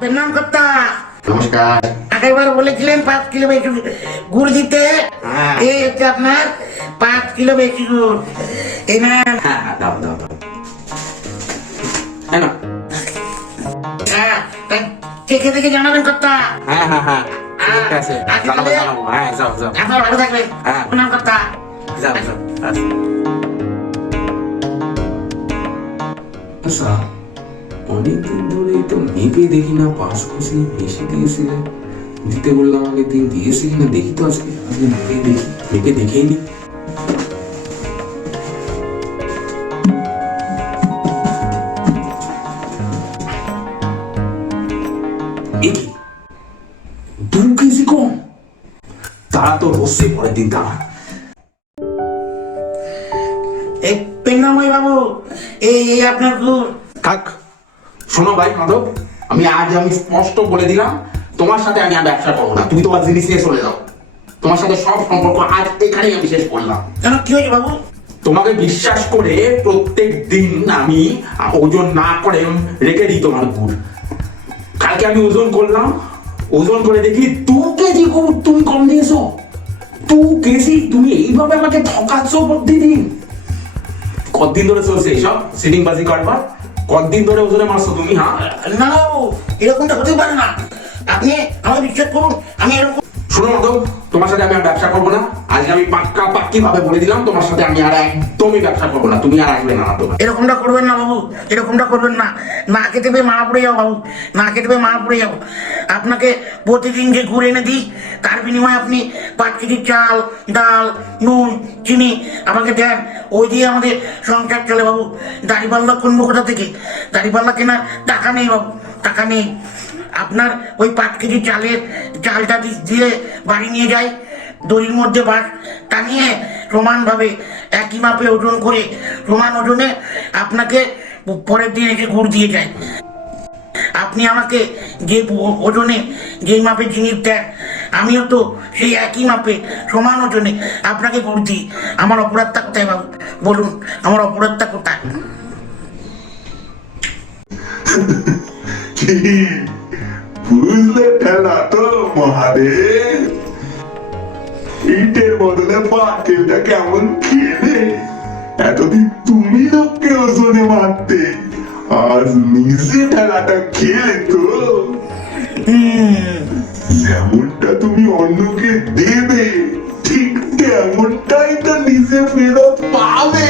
প্রণাম কর্তা। নমস্কার। আগেরবার বলেছিলেন 5 কিলো বেশি গুড় দিতে। এই হচ্ছে আপনার 5 কিলো বেশি গুড়। এই নেন। দাও দাও দাও। হ্যাঁ না। হ্যাঁ, দেখে দেখে জানাবেন কর্তা। হ্যাঁ হ্যাঁ হ্যাঁ ঠিক আছে, জানাবো জানাবো। হ্যাঁ যাও যাও। আপনার ভালো থাকবেন। হ্যাঁ। প্রণাম কর্তা। যাও যাও। আচ্ছা, অনেকদিন ধরেই তো মেপে দেখি না, পাশ কষে বেশি দিয়েছিলে, দিতে বললাম আগের দিন দিয়েছিলি না, দেখি তো আজকে মেপে দেখি, মেপে দেখেই নি। এ কি 2 কেজি কম? তারা তো হচ্ছে পরের দিন তারা। এই পেন্নাময় বাবু, এই আপনার গুড়। থাক, শোনো ভাই মাধব, আমি স্পষ্ট বলে দিলাম, তোমার সাথে আমি আর ব্যবসা করবো না। তুমি তোমার জিনিস নিয়ে চলে যাও। তোমার সাথে সব সম্পর্ক আজ এখানেই আমি শেষ করলাম। কেন, কি হয়েছে বাবু? তোমাকে বিশ্বাস করে প্রত্যেক দিন আমি ওজন না করে রেখে দিই তোমার গুড়। কালকে আমি ওজন করলাম, ওজন করে দেখি 2 কেজি গুড় তুমি কম দিয়েছো। 2 কেজি! তুমি এইভাবে আমাকে ঠকাচ্ছ প্রতিদিন। কতদিন ধরে চলছে এইসব সিটিং বাজি কারবার? কতদিন ধরে ওজনে মারছো তুমি? হ্যাঁ না বাবু, এরকমটা হতে পারে না। আপনি আমাকে বিশ্বাস করুন, আমি এরকম। শোনো মাধব, তোমার সাথে আমি আর ব্যবসা করবো না। আজকে আমি পাক্কি ভাবে বলে দিলাম, তোমার সাথে আমি আর একদমই ব্যবসা করবো না। তুমি আর আসবে না মাধব। এরকমটা করবেন না বাবু, এরকমটা করবেন না। না খেতে পেয়ে মারা পড়ে যাও বাবু, না খেতে পেয়ে মারা পড়ে যাও। আপনাকে প্রতিদিন যে ঘুরে এনে দিই, তার বিনিময়ে আপনি 5 কেজি চাল, ডাল, নুন, চিনি আমাকে দেন। ওই দিয়ে আমাদের সংসার চলে বাবু। দাড়িপাল্লা কিনবো কোথা থেকে? দাড়িপাল্লা কেনার টাকা নেই বাবু, টাকা নেই। আপনার ওই 5 কেজি চালটা দিয়ে বাড়ি নিয়ে যাই, দড়ির মধ্যে বাস টানিয়ে সমানভাবে একই মাপে ওজন করে সমান ওজনে আপনাকে পরের দিন এসে গুড় দিয়ে যায়। আপনি আমাকে যে ওজনে যেই মাপে জিনিস দেন, আমিও তো সেই একই মাপে সমান ওজনে আপনাকে গুড় দিই। আমার অপরাধটা কোথায় বাবু, বলুন, আমার অপরাধটা কোথায়? বুঝলে ঠেলা তো মহাদেব, ইটের বদলে পাটেলটা কেমন খেলে। এতদিন তুমি লোককে ওজনে মারতে, আজ নিজে ঠেলাটা খেলে তো। যেমনটা তুমি অন্যকে দেবে, ঠিক তেমনটাই তো নিজে ফেরত পাবে।